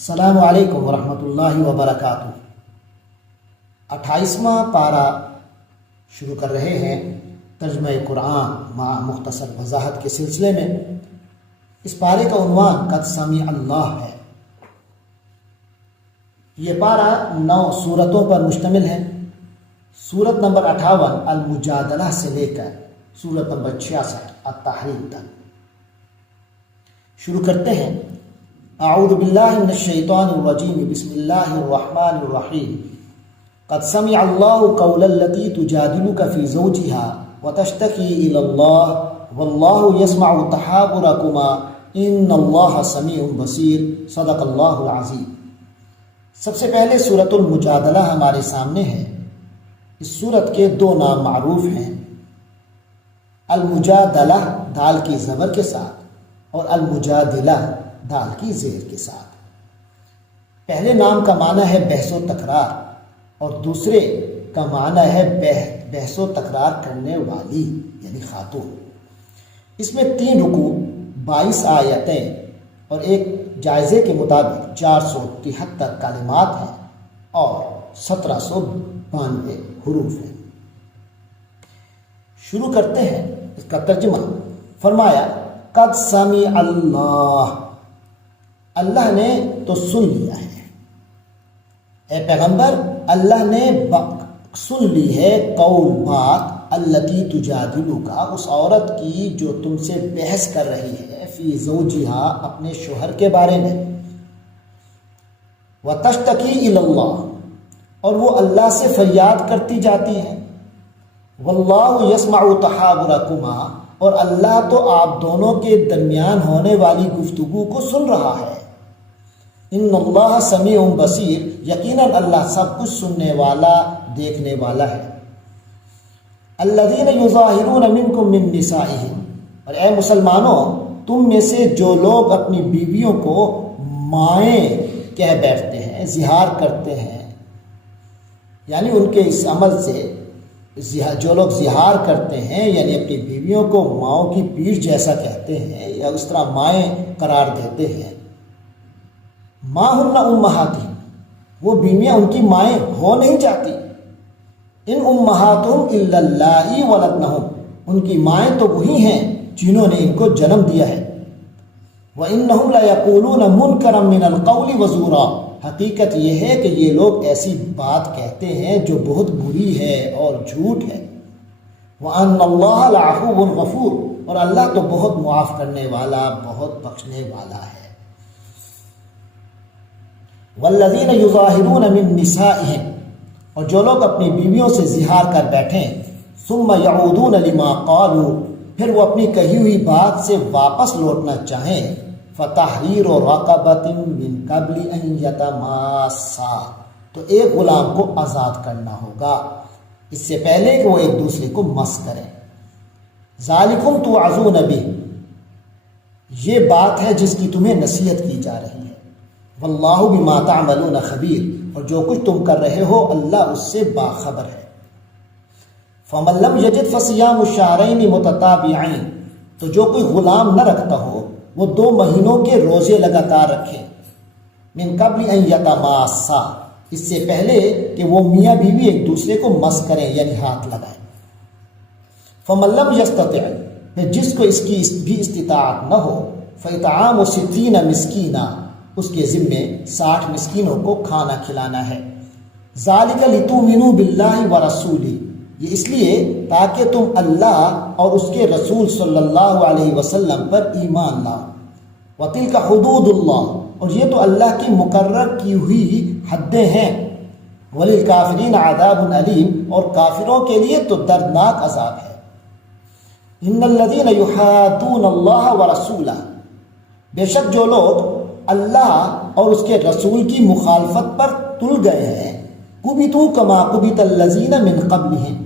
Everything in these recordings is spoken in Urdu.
السلام علیکم ورحمۃ اللہ وبرکاتہ۔ 28واں پارہ شروع کر رہے ہیں ترجمہ قرآن مع مختصر وضاحت کے سلسلے میں۔ اس پارے کا عنوان قد سمع اللہ ہے۔ یہ پارہ 9 سورتوں پر مشتمل ہے۔ سورت نمبر 58 المجادلہ سے لے کر سورت نمبر 66 التحریم تک۔ شروع کرتے ہیں۔ اعوذ باللہ من الشیطان الرجیم، بسم اللہ الرحمن الرحیم۔ قد سمع اللہ قول التی تجادلک فی زوجہا وتشتکی الی اللہ واللہ یسمع تحاورکما ان اللہ سمیع بصیر، صدق اللہ العظیم۔ سب سے پہلے سورۃ المجادلہ ہمارے سامنے ہے۔ اس سورت کے 2 نام معروف ہیں، المجادلہ دال کی زبر کے ساتھ اور المجادلہ دال کی زیر کے ساتھ۔ پہلے نام کا معنی ہے بحث و تکرار اور دوسرے کا معنی ہے بحث و تکرار کرنے والی یعنی خاتون۔ اس میں 3 رکوع، 22 آیتیں اور ایک جائزے کے مطابق 473 کلمات ہیں اور 1792 حروف ہیں۔ شروع کرتے ہیں اس کا ترجمہ۔ فرمایا قد سمع اللہ نے تو سن لیا ہے، اے پیغمبر اللہ نے سن لی ہے قول بات التی تجادلک، اس عورت کی جو تم سے بحث کر رہی ہے، فی زوجہا اپنے شوہر کے بارے میں، وتشتکی الی اللہ اور وہ اللہ سے فریاد کرتی جاتی ہے، واللہ یسمع تحاورکما اور اللہ تو آپ دونوں کے درمیان ہونے والی گفتگو کو سن رہا ہے، ان اللہ سمیع بصیر یقیناً اللہ سب کچھ سننے والا دیکھنے والا ہے۔ الذین یظاہرون منکم من نسائہم، اور اے مسلمانوں تم میں سے جو لوگ اپنی بیویوں کو مائیں کہہ بیٹھتے ہیں، اظہار کرتے ہیں، یعنی ان کے اس عمل سے جو لوگ اظہار کرتے ہیں یعنی اپنی بیویوں کو ماؤں کی پیٹھ جیسا کہتے ہیں یا اس طرح مائیں قرار دیتے ہیں، ما ہن امہاتہم، وہ بیویاں ان کی مائیں ہو نہیں جاتی، ان امہاتہم الا اللائی ولدنہم، ان کی مائیں تو وہی ہیں جنہوں نے ان کو جنم دیا ہے، وانہم لیقولون منکرا من القول وزورا، حقیقت یہ ہے کہ یہ لوگ ایسی بات کہتے ہیں جو بہت بری ہے اور جھوٹ ہے، وَأَنَّ اللَّهَ لَعَفُوٌّ غَفُورٌ اور اللہ تو بہت معاف کرنے والا بہت بخشنے والا ہے۔ وَالَّذِينَ يُظَاهِرُونَ مِن نِّسَائِهِمْ اور جو لوگ اپنی بیویوں سے اظہار کر بیٹھیں، ثُمَّ يَعُودُونَ لِمَا قَالُوا پھر وہ اپنی کہی ہوئی بات سے واپس لوٹنا چاہیں، فَتَحْرِيرُ رَقَبَةٍ مِّن قَبْلِ أَن يَتَمَاسَّا تو ایک غلام کو آزاد کرنا ہوگا اس سے پہلے کہ وہ ایک دوسرے کو مس کریں۔ ذَلِكُمْ تُوعَظُونَ بِهِ یہ بات ہے جس کی تمہیں نصیحت کی جا رہی ہے، واللہ بما تعملون خبیر اور جو کچھ تم کر رہے ہو اللہ اس سے باخبر ہے۔ فَمَن لَّمْ يَجِدْ فَصِيَامُ الشَّهْرَيْنِ مُتَتَابِعَيْنِ تو جو کوئی غلام نہ رکھتا ہو وہ 2 مہینوں کے روزے لگاتار رکھے، من قبل ان یتماسا اس سے پہلے کہ وہ میاں بیوی ایک دوسرے کو مس کریں یعنی ہاتھ لگائیں۔ فَمَن لَّمْ يَسْتَطِعْ پھر جس کو اس کی بھی استطاعت نہ ہو، فَإِطْعَامُ 60 مسکینہ اس کے ذمے 60 مسکینوں کو کھانا کھلانا ہے۔ ذَلِكَ لِتُؤْمِنُوا بِاللَّهِ وَرَسُولِهِ یہ اس لیے تاکہ تم اللہ اور اس کے رسول صلی اللہ علیہ وسلم پر ایمان لاؤ۔ وَتِلْكَ حُدُودُ اللَّهِ اور یہ تو اللہ کی مقرر کی ہوئی حدیں ہیں۔ وَلِلْكَافِرِينَ عَذَابٌ أَلِيمٌ اور کافروں کے لیے تو دردناک عذاب ہے۔ إِنَّ الَّذِينَ يُحَادُّونَ اللَّهَ وَرَسُولَهُ بے شک جو لوگ اللہ اور اس کے رسول کی مخالفت پر تل گئے ہیں، كُبِتُوا كَمَا كُبِتَ الَّذِينَ مِن قَبْلِهِمْ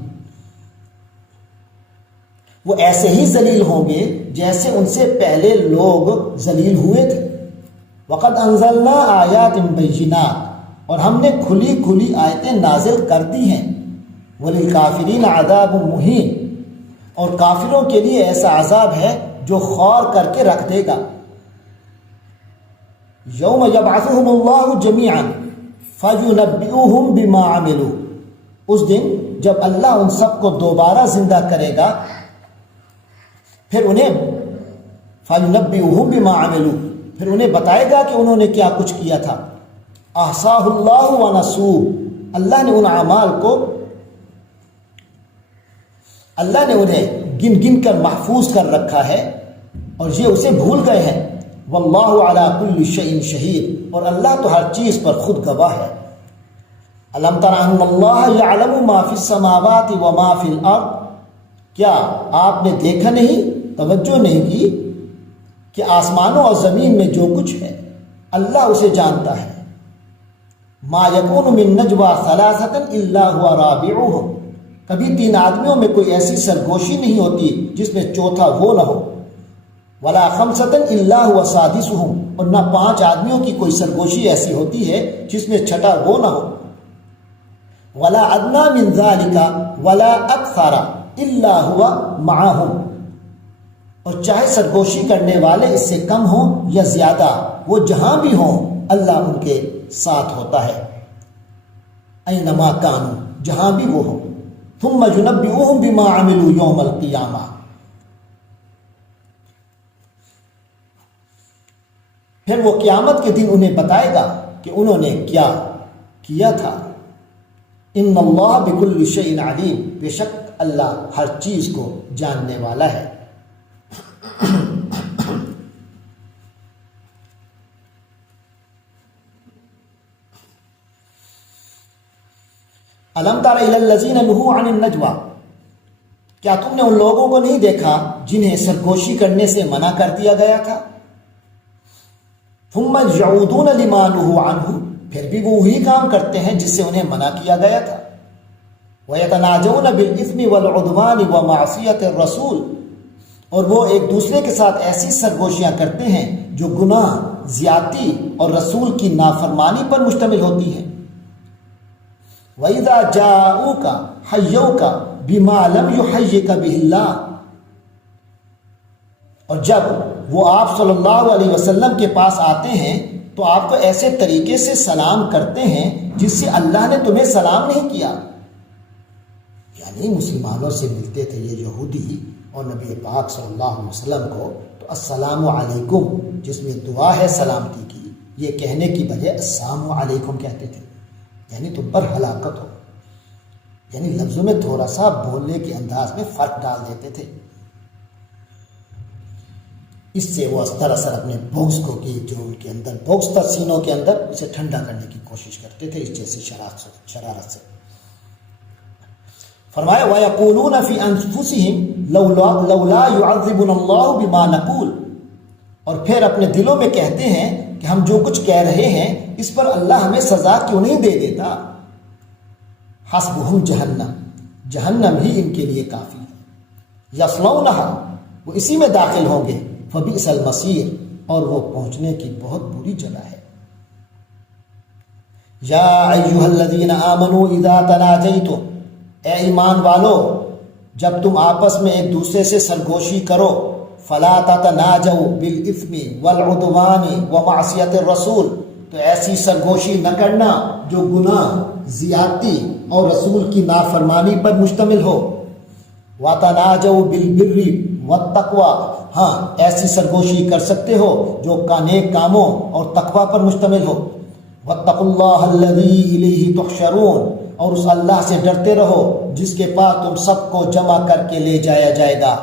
وہ ایسے ہی ذلیل ہوں گے جیسے ان سے پہلے لوگ ذلیل ہوئے تھے۔ وَقَدْ أَنزَلْنَا آيَاتٍ بَيِّنَاتٍ اور ہم نے کھلی کھلی آیتیں نازل کر دی ہیں۔ وَلِلْكَافِرِينَ عَذَابٌ مُّهِينٌ اور کافروں کے لیے ایسا عذاب ہے جو خوار کر کے رکھ دے گا۔ یوم یبعثہم اللہ جمیعا فینبئہم بما عملوا، اس دن جب اللہ ان سب کو دوبارہ زندہ کرے گا، پھر انہیں فینبئہم بما عملوا، پھر انہیں بتائے گا کہ انہوں نے کیا کچھ کیا تھا۔ احصاہ اللہ ونسوہ، اللہ نے ان اعمال کو اللہ نے انہیں گن گن کر محفوظ کر رکھا ہے اور یہ اسے بھول گئے ہیں۔ واللہ علی کل شیء شہید، اور اللہ تو ہر چیز پر خود گواہ ہے۔ الم تر ان اللہ یعلم ما فی السماوات وما فی الارض، کیا آپ نے دیکھا نہیں، توجہ نہیں کی کہ آسمانوں اور زمین میں جو کچھ ہے اللہ اسے جانتا ہے۔ ما یکون من نجوى ثلاثة الا هو رابعهم، کبھی 3 آدمیوں میں کوئی ایسی سرگوشی نہیں ہوتی جس میں چوتھا وہ نہ ہو۔ ولا 5 الا هو سادسهم، اور نہ 5 آدمیوں کی کوئی سرگوشی ایسی ہوتی ہے جس میں چھٹا وہ نہ ہو۔ ولا ادنى من ذلك ولا اکثر الا هو معهم، اور چاہے سرگوشی کرنے والے اس سے کم ہوں یا زیادہ، وہ جہاں بھی ہوں اللہ ان کے ساتھ ہوتا ہے۔ اینما کانوا، جہاں بھی وہ ہوں۔ ثم ینبئہم بما عملوا یوم القیامہ، پھر وہ قیامت کے دن انہیں بتائے گا کہ انہوں نے کیا کیا تھا۔ ان اللہ بکل شیء علیم، بے شک اللہ ہر چیز کو جاننے والا ہے۔ الم تر الی الذین نہوا عن النجوى، کیا تم نے ان لوگوں کو نہیں دیکھا جنہیں سرگوشی کرنے سے منع کر دیا گیا تھا؟ ثم یعودون لما نہوا عنہ، پھر بھی وہ وہی کام کرتے ہیں جس سے انہیں منع کیا گیا تھا۔ وَيَتَنَاجَوْنَ بِالْإِثْمِ وَالْعُدْوَانِ وَمَعْصِيَةِ الرَّسُولِ، اور وہ ایک دوسرے کے ساتھ ایسی سرگوشیاں کرتے ہیں جو گناہ، زیادتی اور رسول کی نافرمانی پر مشتمل ہوتی ہیں۔ وَإِذَا جَاءُوكَ حَيَّوْكَ بِمَا لَمْ يُحَيِّكَ بِهِ اللَّهُ، اور جب وہ آپ صلی اللہ علیہ وسلم کے پاس آتے ہیں تو آپ کو ایسے طریقے سے سلام کرتے ہیں جس سے اللہ نے تمہیں سلام نہیں کیا۔ یعنی مسلمانوں سے ملتے تھے یہ یہودی اور نبی پاک صلی اللہ علیہ وسلم کو تو السلام علیکم، جس میں دعا ہے سلامتی کی، یہ کہنے کی بجائے السلام علیکم کہتے تھے، یعنی تم پر ہلاکت ہو، یعنی لفظوں میں تھوڑا سا بولنے کے انداز میں فرق ڈال دیتے تھے۔ اس سے وہ دراصل اپنے بغض کو کہ جو ان کے اندر بغض تھا سینوں کے اندر، اسے ٹھنڈا کرنے کی کوشش کرتے تھے اس جیسی شرارت سے۔ فرمایا وَيَقُولُونَ فِي أَنفُسِهِمْ لَوْلَا يُعَذِّبُنَا اللَّهُ بِمَا نَقُولُ، اور پھر اپنے دلوں میں کہتے ہیں کہ ہم جو کچھ کہہ رہے ہیں اس پر اللہ ہمیں سزا کیوں نہیں دے دیتا۔ حسبهم جہنم، جہنم ہی ان کے لیے کافی ہے۔ یصلونها، وہ اسی میں داخل ہوں گے۔ فبئس المصیر، اور وہ پہنچنے کی بہت بری جگہ ہے۔ یا ایھا الذین آمنوا اذا تناجیتم، اے ایمان والو جب تم آپس میں ایک دوسرے سے سرگوشی کرو، فلا تتناجوا بالاثم والعدوان ومعصیۃ الرسول، تو ایسی سرگوشی نہ کرنا جو گناہ، زیادتی اور رسول کی نافرمانی پر مشتمل ہو۔ وتناجوا بالبر والتقوى، ہاں ایسی سرگوشی کر سکتے ہو جو نیک کاموں اور تقوی پر مشتمل ہو۔ واتقوا اللہ الذی الیہ تحشرون، اور اس اللہ سے ڈرتے رہو جس کے پاس تم سب کو جمع کر کے لے جایا جائے گا۔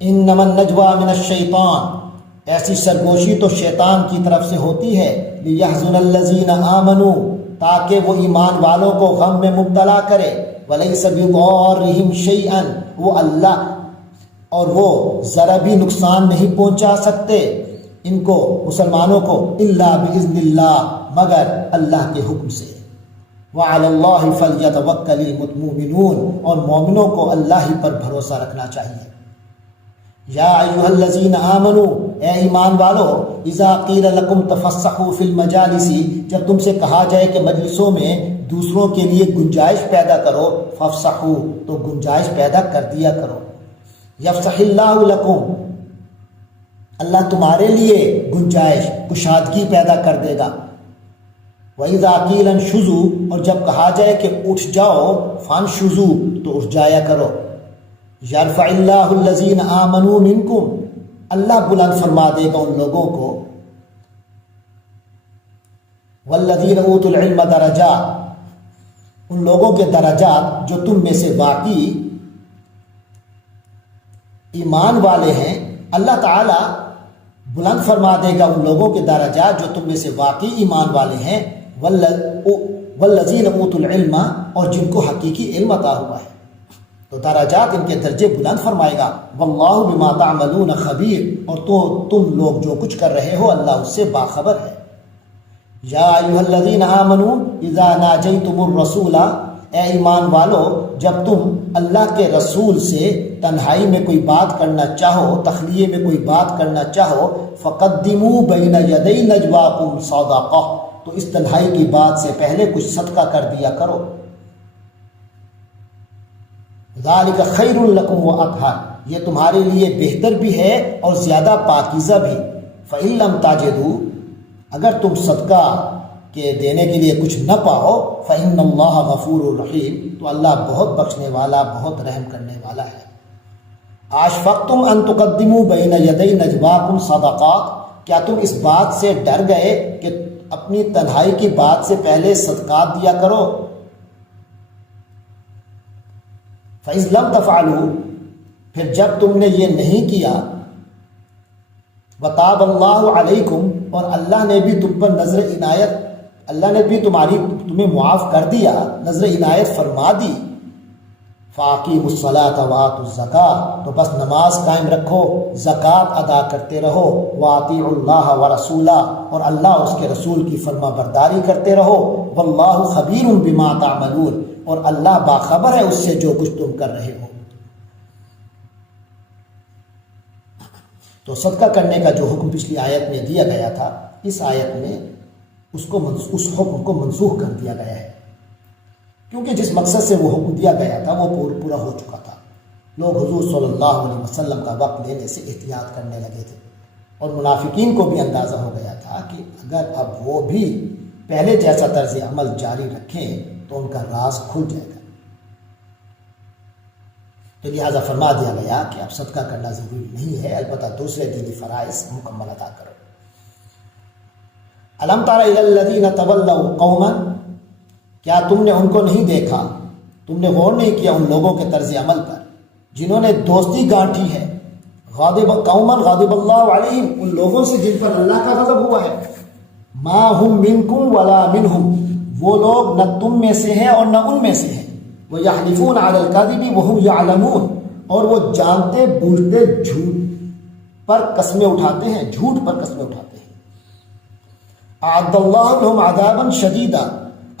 انما النجوى من الشیطان، ایسی سرگوشی تو شیطان کی طرف سے ہوتی ہے۔ لیحزن الذین آمنوا، تاکہ وہ ایمان والوں کو غم میں مبتلا کرے۔ ولیس بضارہم شیئا، وہ اللہ اور وہ ذرا بھی نقصان نہیں پہنچا سکتے ان کو، مسلمانوں کو، الا باذن اللہ، مگر اللہ کے حکم سے۔ وعلی اللہ فلیتوکل المؤمنون، اور مومنوں کو اللہ ہی پر بھروسہ رکھنا چاہیے۔ یا ایھا الذین آمنوا، اے ایمان والو، اذا قیل لکم تفسحوا فی المجالس، جب تم سے کہا جائے کہ مجلسوں میں دوسروں کے لیے گنجائش پیدا کرو، فافسحوا، تو گنجائش پیدا کر دیا کرو۔ یفسح اللہ لکم، اللہ تمہارے لیے گنجائش کشادگی پیدا کر دے گا۔ وَإِذَا قِيلَ انشُزُوا، اور جب کہا جائے کہ اٹھ جاؤ، فانشزوا تو اٹھ جایا کرو۔ یرفع اللہ الذین آمنوا منکم، اللہ بلند فرما دے گا ان لوگوں کو، والذین اوتوا العلم درجات، ان لوگوں کے درجات جو تم میں سے واقعی ایمان والے ہیں، اللہ تعالی بلند فرما دے گا ان لوگوں کے درجات جو تم میں سے واقعی ایمان والے ہیں، والذین اوتوا العلم، اور جن کو حقیقی علم عطا ہوا ہے، تو درجات ان کے درجے بلند فرمائے گا۔ واللہ بما تعملون خبیر، اور تو تم لوگ جو کچھ کر رہے ہو اللہ اس سے باخبر ہے۔ یا ایھا الذین آمنوا اذا ناجیتم الرسول، اے ایمان والو جب تم اللہ کے رسول سے تنہائی میں کوئی بات کرنا چاہو، تخلیے میں کوئی بات کرنا چاہو، فقدموا بین یدی نجواکم صدقہ، تو اس تنہائی کی بات سے پہلے کچھ صدقہ کر دیا کرو۔ ذالک خیر لکم واطہر، یہ تمہارے لیے بہتر بھی ہے اور زیادہ پاکیزہ بھی۔ فإن لم تجدوا، اگر تم صدقہ کے دینے کے لیے کچھ نہ پاؤ، فإن اللہ غفور رحیم، تو اللہ بہت بخشنے والا بہت رحم کرنے والا ہے۔ اشفقتم ان تقدموا بین یدی نجواکم صدقات، کیا تم اس بات سے ڈر گئے کہ اپنی تنہائی کی بات سے پہلے صدقات دیا کرو؟ فإذ لم تفعلوا، پھر جب تم نے یہ نہیں کیا، وتاب اللہ علیکم، اور اللہ نے بھی تم پر نظر عنایت، اللہ نے بھی تمہیں معاف کر دیا، نظر عنایت فرما دی۔ فاقیموا الصلاۃ وآتوا الزکاۃ، تو بس نماز قائم رکھو، زکوٰۃ ادا کرتے رہو، واطیعوا اللہ ورسولہ، اور اللہ اور اس کے رسول کی فرما برداری کرتے رہو، واللہ خبیر بما تعملون، اور اللہ باخبر ہے اس سے جو کچھ تم کر رہے ہو۔ تو صدقہ کرنے کا جو حکم پچھلی آیت میں دیا گیا تھا، اس آیت میں اس حکم کو منسوخ کر دیا گیا ہے، کیونکہ جس مقصد سے وہ حکم دیا گیا تھا وہ پورا ہو چکا تھا۔ لوگ حضور صلی اللہ علیہ وسلم کا وقت لینے سے احتیاط کرنے لگے تھے، اور منافقین کو بھی اندازہ ہو گیا تھا کہ اگر اب وہ بھی پہلے جیسا طرز عمل جاری رکھیں تو ان کا راز کھل جائے گا، تو لہٰذا فرما دیا گیا کہ اب صدقہ کرنا ضروری نہیں ہے، البتہ دوسرے دینی فرائض مکمل ادا کرو۔ الم تر الی الذین تولوا قوما، کیا تم نے ان کو نہیں دیکھا، تم نے غور نہیں کیا ان لوگوں کے طرز عمل پر جنہوں نے دوستی گانٹھی ہے، قوما غضب اللہ علیہم، ان لوگوں سے جن پر اللہ کا غضب ہوا ہے، ما ہم منکم ولا منہم، وہ لوگ نہ تم میں سے ہیں اور نہ ان میں سے ہیں، وَيَحْلِفُونَ عَلَى الْكَذِبِ وَهُمْ يَعْلَمُونَ، اور وہ جانتے بوجھتے جھوٹ پر قسمیں اٹھاتے ہیں، جھوٹ پر قسمیں اٹھاتے ہیں۔ اعد اللہ لہم عذابا شدیدا،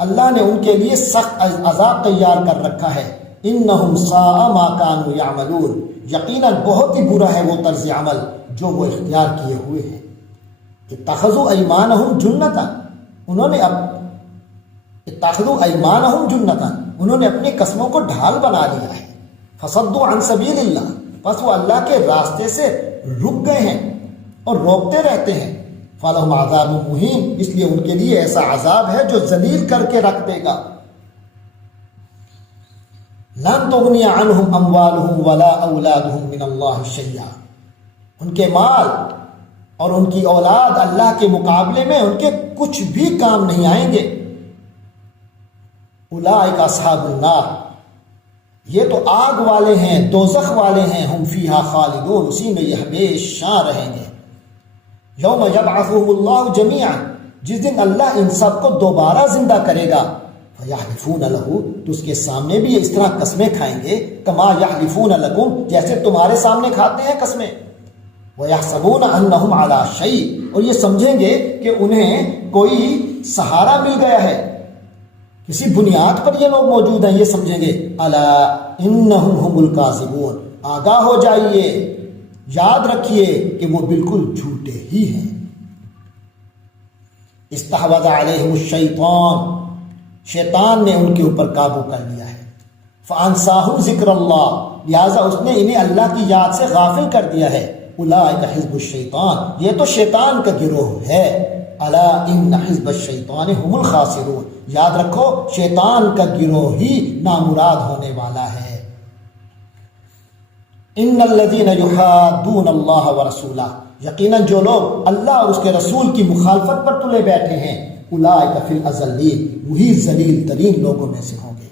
اللہ نے ان کے لیے سخت عذاب تیار کر رکھا ہے۔ انہم ساء ما کانوا یعملون، یقیناً بہت ہی برا ہے وہ طرز عمل جو وہ اختیار کیے ہوئے ہیں۔ اتخذوا ایمانہم جنتا، انہوں نے اپنی قسموں کو ڈھال بنا لیا ہے۔ فصدوا عن سبیل اللہ، پس وہ اللہ کے راستے سے رک گئے ہیں اور روکتے رہتے ہیں۔ فلہم عذاب مہین، اس لیے ان کے لیے ایسا عذاب ہے جو ذلیل کر کے رکھ دے گا۔ لن تغنی عنہم اموالہم ولا اولادہم من اللہ شیئا، ان کے مال اور ان کی اولاد اللہ کے مقابلے میں ان کے کچھ بھی کام نہیں آئیں گے۔ اولئک اصحاب النار، یہ تو آگ والے ہیں، دوزخ والے ہیں، ہم فیہا خالدون، اسی میں یہ ہمیشہ رہیں گے۔ یوم یبعثہم اللہ جمیعا، جس دن اللہ ان سب کو دوبارہ زندہ کرے گا، فیحلفون لہ، تو اس کے سامنے بھی اس طرح قسمیں کھائیں گے، کما یحلفون لکم، جیسے تمہارے سامنے کھاتے ہیں قسمیں، ویحسبون انہم علی شیء، اور یہ سمجھیں گے کہ انہیں کوئی سہارا مل گیا ہے، کسی بنیاد پر یہ لوگ موجود ہیں، یہ سمجھیں گے الا انہم ہم الکاذبون، آگاہ ہو جائیے، یاد رکھیے کہ وہ بالکل جھوٹے ہی ہیں۔ استحوذ علیہم الشیطان، شیطان نے ان کے اوپر قابو کر لیا ہے۔ فانساہم ذکر اللہ، لہٰذا اس نے انہیں اللہ کی یاد سے غافل کر دیا ہے۔ اولئک حزب الشیطان، یہ تو شیطان کا گروہ ہے، الا ان حزب الشیطان هم الخاسرون، یاد رکھو شیطان کا گروہ ہی نامراد ہونے والا ہے۔ ان الذین یحادون اللہ ورسولہ، یقیناً جو لوگ اللہ اور اس کے رسول کی مخالفت پر تلے بیٹھے ہیں، اولئک فی الاذلین، وہی ذلیل ترین لوگوں میں سے ہوں گے۔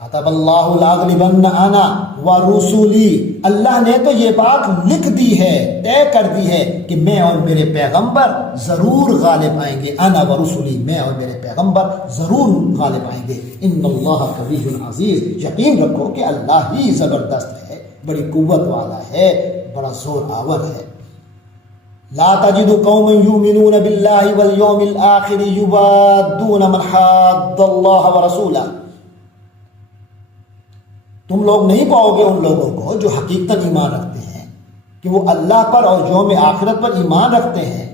کتب اللہ لاغلبن انا ورسولی، اللہ نے تو یہ بات لکھ دی ہے، طے کر دی ہے کہ میں اور میرے پیغمبر ضرور غالب آئیں گے، انا ورسولی، میں اور میرے پیغمبر ضرور غالب آئیں گے۔ ان اللہ قوی عزیز، یقین رکھو کہ اللہ ہی زبردست ہے، بڑی قوت والا ہے، بڑا زور آور ہے۔ لا تجد قوما یؤمنون باللہ والیوم الآخر یوادون من حاد اللہ ورسولہ، تم لوگ نہیں پاؤ گے ان لوگوں کو جو حقیقتاً ایمان رکھتے ہیں کہ وہ اللہ پر اور یوم آخرت پر ایمان رکھتے ہیں،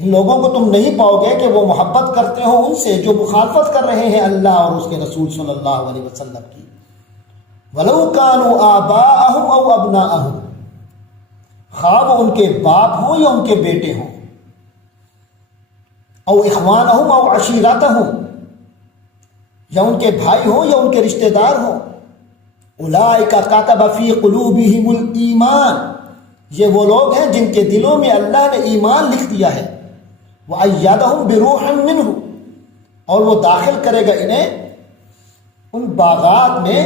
ان لوگوں کو تم نہیں پاؤ گے کہ وہ محبت کرتے ہوں ان سے جو مخالفت کر رہے ہیں اللہ اور اس کے رسول صلی اللہ علیہ وسلم کی۔ وَلَوْ كَانُوا آبَاءَهُمْ أَوْ أَبْنَاءَهُمْ، خواہ وہ ان کے باپ ہوں یا ان کے بیٹے ہوں، او اخوانہم او عشیرتہم، یا ان کے بھائی ہوں یا ان کے رشتہ دار ہوں، اولئک کتب فی قلوبہم الایمان، یہ وہ لوگ ہیں جن کے دلوں میں اللہ نے ایمان لکھ دیا ہے، وأیدہم بروح منہ، اور وہ داخل کرے گا انہیں ان باغات میں،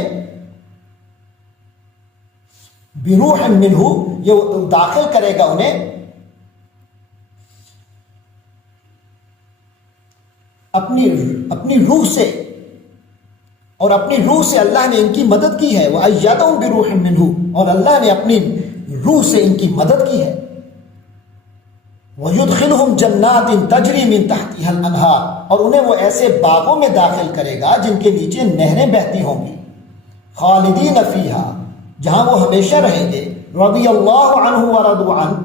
بروح منہ، یہ داخل کرے گا انہیں اپنی روح سے، اور اپنی روح سے اللہ نے ان کی مدد کی ہے، وَأَيَّدَهُمْ بِرُوحٍ مِّنْهُ، اور اللہ نے اپنی روح سے ان کی مدد کی ہے، وَيُدْخِلُهُمْ جَنَّاتٍ تَجْرِي مِن تَحْتِهَا الْأَنْهَارُ، اور انہیں وہ ایسے باغوں میں داخل کرے گا جن کے نیچے نہریں بہتی ہوں گی، خالدین فیہا، جہاں وہ ہمیشہ رہیں گے، رضی اللہ عنہ ورضوا عنہ،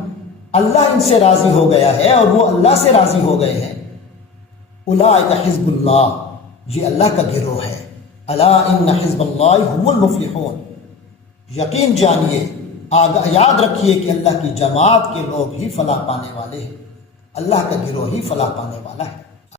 اللہ ان سے راضی ہو گیا ہے اور وہ اللہ سے راضی ہو گئے ہیں۔ اولئک حزب اللہ، یہ اللہ کا گروہ ہے، الا ان حزب اللہ هم المفلحون، یقین جانیے، یاد رکھیے کہ اللہ کی جماعت کے لوگ ہی فلاح پانے والے ہیں، اللہ کا گروہ ہی فلاح پانے والا ہے۔